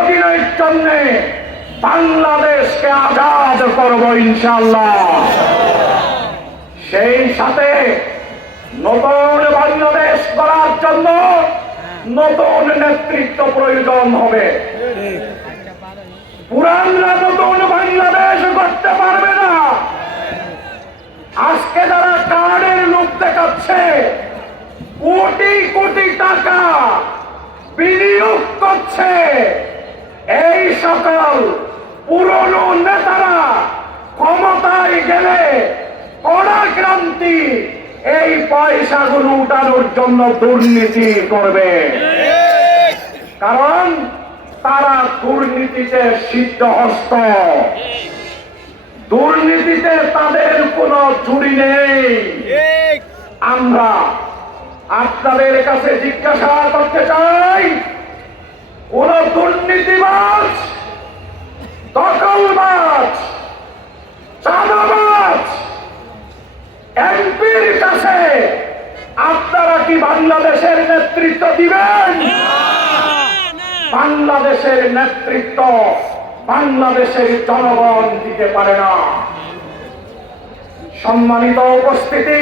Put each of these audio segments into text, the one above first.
চিরদিনের জন্য বাংলাদেশকে আজাদ করব ইনশাল্লাহ সেই সাথে নতুন বাংলাদেশ করার জন্য নতুন নেতৃত্ব প্রয়োজন হবে। পুরানরা নতুন বাংলাদেশ করতে পারবে না। আজকে যারা কার্ডের লোক দেখাচ্ছে, কোটি কোটি টাকা বিনিয়োগ করছে। এই সকল পুরনো নেতারা ক্ষমতায় গেলে কড়া ক্রান্তি এই পয়সাগুলো উঠানোর জন্য দুর্নীতি করবে। কারণ তারা দুর্নীতিতে সিদ্ধহস্ত। দুর্নীতিতে তাদের কোনো চুরি নেই। আমরা আপনাদের কাছে জিজ্ঞাসা করতে চাই কোন দুর্নীতিবাজ, দখলবাজ, চাঁদাবাজ। এমপির কাছে আপনারা কি বাংলাদেশের নেতৃত্ব দিবেন? বাংলাদেশের নেতৃত্ব বাংলাদেশের জনগণ দিতে পারে না। সম্মানিত উপস্থিতি,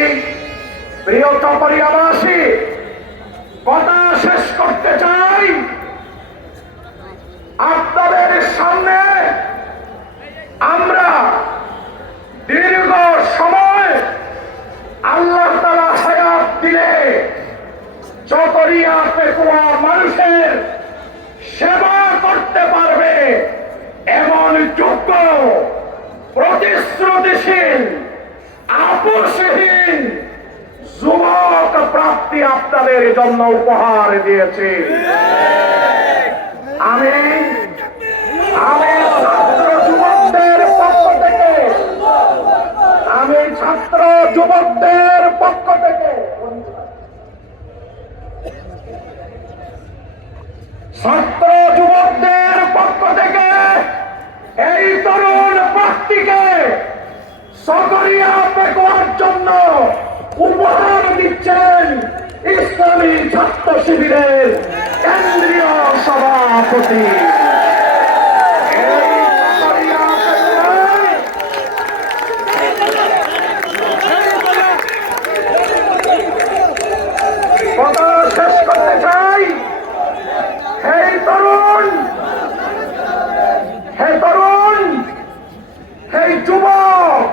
প্রিয় চকরিয়াবাসী কথা শেষ করতে চাই আপনাদের সামনে আমরা দীর্ঘ সময় আল্লাহ তালা হায়াত দিলে চকরিয়া পেকুয়া মানুষের সেবা করতে পারবে এমন যোগ্য প্রতিশ্রুতিশীল, আপোষহীন যুবক প্রাপ্তি আপনাদের জন্য উপহার দিয়েছি। আমি আমি ছাত্র যুবকদের পক্ষ থেকে, আমি ছাত্র যুবকদের পক্ষ থেকে ছাত্র যুবকদের পক্ষ থেকে এই তরুণ প্রার্থীকে সকরিয়া পেকোয়ার জন্য উপহার দিচ্ছেন ইসলামী ছাত্র শিবিরের কেন্দ্রীয় সভাপতি এই সকরিয়া পেকুয়ায় কথা শেষ করতে চাই হে তরুণ হে তরুণ হে যুবক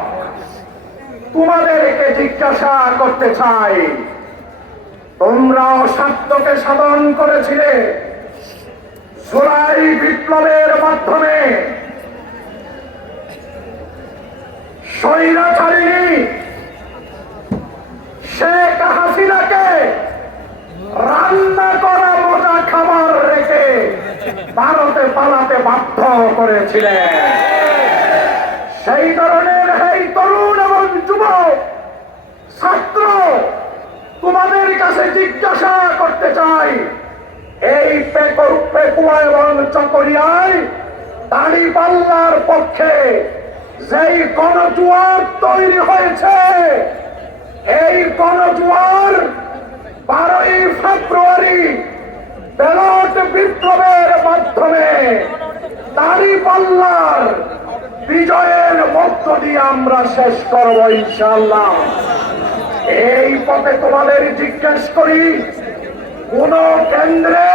তোমাদেরকে জিজ্ঞাসা করতে চাই। তোমরা সত্যকে সাধন করেছিলে। জুলাই বিপ্লবের মাধ্যমে। স্বৈরাচারিণী শেখ হাসিনাকে রান্না করা মজা খাবার রেখে ভারতে পালাতে বাধ্য করেছিলেন। সেই ধরনের এই তরুণ এবং যুবক ছাত্র জিজ্ঞাসা করতে চাই, এই চকরিয়ায় পাল্লার পক্ষে যেই গণজুয়ার তৈরি হয়েছে, এই গণজুয়ার বারোই ফেব্রুয়ারি ব্যালট বিপ্লবের মাধ্যমে দাড়ি পাল্লার বিজয়ের মধ্য দিয়ে আমরা শেষ করব ইনশাল্লাহ এই পথে তোমাদের জিজ্ঞেস করি, কোন কেন্দ্রে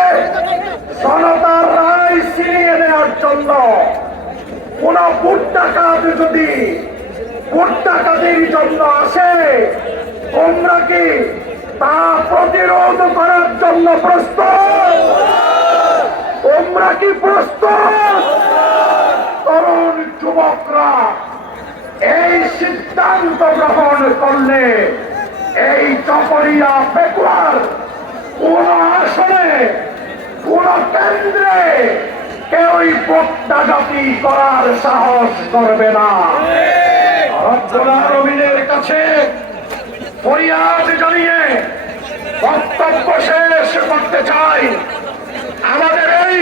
জনতার রায় ছিনিয়ে নেওয়ার জন্য কোন ভোট ডাকাত যদি ভোট ডাকাতির জন্য আসে, তোমরা কি তা প্রতিরোধ করার জন্য প্রস্তুত? তোমরা কি প্রস্তুত? তরুণ যুবকরা, এই সিদ্ধান্ত গ্রহণ করলে এই চকরিয়া পেকুয়ার কোন আসনে কোন কেন্দ্রে কেউই প্রত্যাঘাতি করার সাহস করবে না। রব্বুল কাছে ফরিয়াদ জানিয়ে বক্তব্য শেষ করতে চাই। আমাদের এই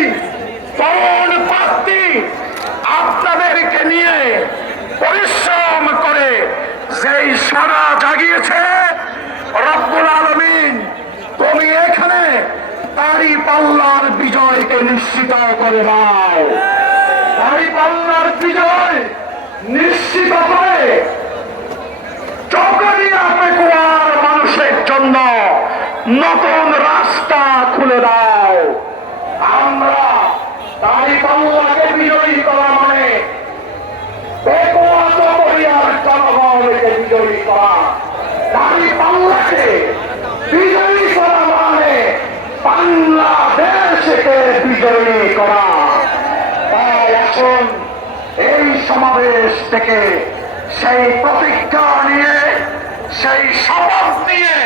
তরুণ প্রার্থী আপনাদেরকে নিয়ে পরিশ্রম করে যেই সারা জাগিয়েছে আলমিন, তুমি এখানে তার পাল্লার বিজয়কে নিশ্চিত করে দাও। দাড়ি পাল্লার বিজয় নিশ্চিত করে নতুন রাস্তা খুলে দাও। আমরা দাড়ি পাল্লাকে বিজয়ী করা মানে চকরিয়ার জনগণকে বিজয়ী করা। পাল্লাকে বিজয়ী করা মানে বাংলাদেশকে বিজয়ী করা। তাই এখন এই সমাবেশ থেকে সেই প্রতিজ্ঞা নিয়ে, সেই শপথ নিয়ে